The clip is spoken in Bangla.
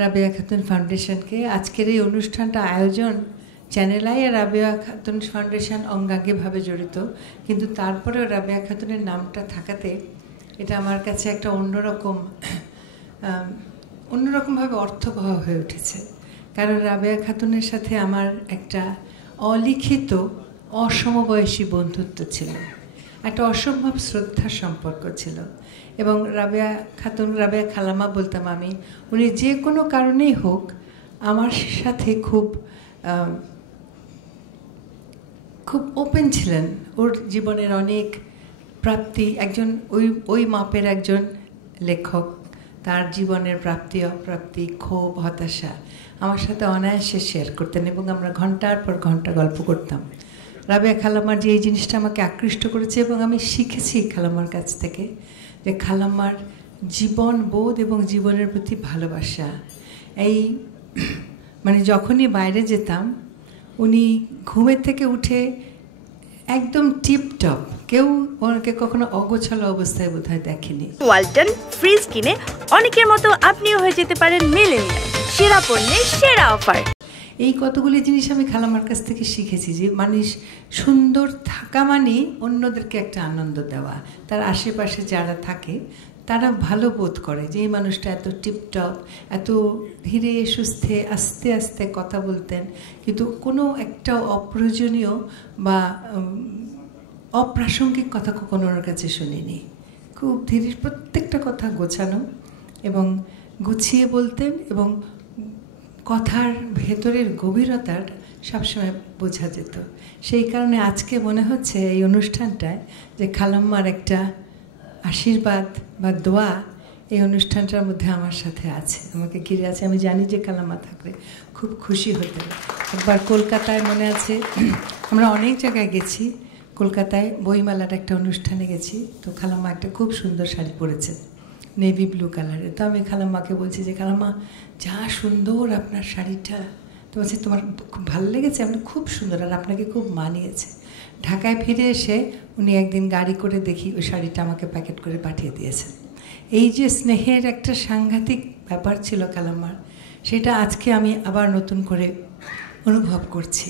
রাবেয়া খাতুন ফাউন্ডেশনকে। আজকের এই অনুষ্ঠানটা আয়োজন চ্যানেল আই আর রাবেয়া খাতুন ফাউন্ডেশন অঙ্গাঙ্গিভাবে জড়িত, কিন্তু তারপরেও রাবেয়া খাতুনের নামটা থাকাতে এটা আমার কাছে একটা অন্যরকমভাবে অর্থবহ হয়ে উঠেছে। কারণ রাবেয়া খাতুনের সাথে আমার একটা অলিখিত অসমবয়সী বন্ধুত্ব ছিল, একটা অসম্ভব শ্রদ্ধার সম্পর্ক ছিল। এবং রাবেয়া খাতুন, রাবেয়া খালামা বলতাম আমি, উনি যে কোনো কারণেই হোক আমার সাথে খুব ওপেন ছিলেন। ওর জীবনের অনেক প্রাপ্তি, একজন ওই মাপের একজন লেখক, তার জীবনের প্রাপ্তি অপ্রাপ্তি, ক্ষোভ, হতাশা আমার সাথে অনায়াসে শেয়ার করতেন এবং আমরা ঘন্টার পর ঘন্টা গল্প করতাম। রাবেয়া খালাম্মার যে এই জিনিসটা আমাকে আকৃষ্ট করেছে এবং আমি শিখেছি খালাম্মার কাছ থেকে, যে খালাম্মার জীবন বোধ এবং জীবনের প্রতি ভালোবাসা। মানে যখনই বাইরে যেতাম উনি ঘুমের থেকে উঠে একদম টিপটপ, কেউ ওনাকে কখনো অগোছালো অবস্থায় বোধহয় দেখেনি। ওয়ালটন ফ্রিজ কিনে অনেকের মতো আপনিও হয়ে যেতে পারেন মিলেনিয়াল, সেরা পণ্যের সেরা অফার। এই কতগুলি জিনিস আমি খালাম্মার কাছ থেকে শিখেছি, যে মানুষ সুন্দর থাকা মানে অন্যদেরকে একটা আনন্দ দেওয়া, তার আশেপাশে যারা থাকে তারা ভালো বোধ করে যে এই মানুষটা এত টিপটপ, এত ধীরে সুস্থে আস্তে আস্তে কথা বলতেন, কিন্তু কোনো একটা অপ্রয়োজনীয় বা অপ্রাসঙ্গিক কথা কখনো ওনার কাছে শুনিনি। খুব ধীরে প্রত্যেকটা কথা গোছানো এবং গুছিয়ে বলতেন, এবং কথার ভেতরের গভীরতার সবসময় বোঝা যেত। সেই কারণে আজকে মনে হচ্ছে এই অনুষ্ঠানটায় যে খালাম্মার একটা আশীর্বাদ বা দোয়া এই অনুষ্ঠানটার মধ্যে আমার সাথে আছে, আমাকে ঘিরে আছে। আমি জানি যে খালাম্মা থাকলে খুব খুশি হতেন। একবার কলকাতায় মনে আছে, আমরা অনেক জায়গায় গেছি, কলকাতায় বইমেলার একটা অনুষ্ঠানে গেছি, তো খালাম্মা একটা খুব সুন্দর শাড়ি পরেছেন, নেভি ব্লু কালারের। তো আমি খালাম্মাকে বলছি যে খালাম্মা যা সুন্দর আপনার শাড়িটা, তো বলছি তোমার খুব ভালো লেগেছে, আপনি খুব সুন্দর আর আপনাকে খুব মানিয়েছে। ঢাকায় ফিরে এসে উনি একদিন গাড়ি করে দেখি ওই শাড়িটা আমাকে প্যাকেট করে পাঠিয়ে দিয়েছেন। এই যে স্নেহের একটা সাংঘাতিক ব্যাপার ছিল খালাম্মার, সেটা আজকে আমি আবার নতুন করে অনুভব করছি।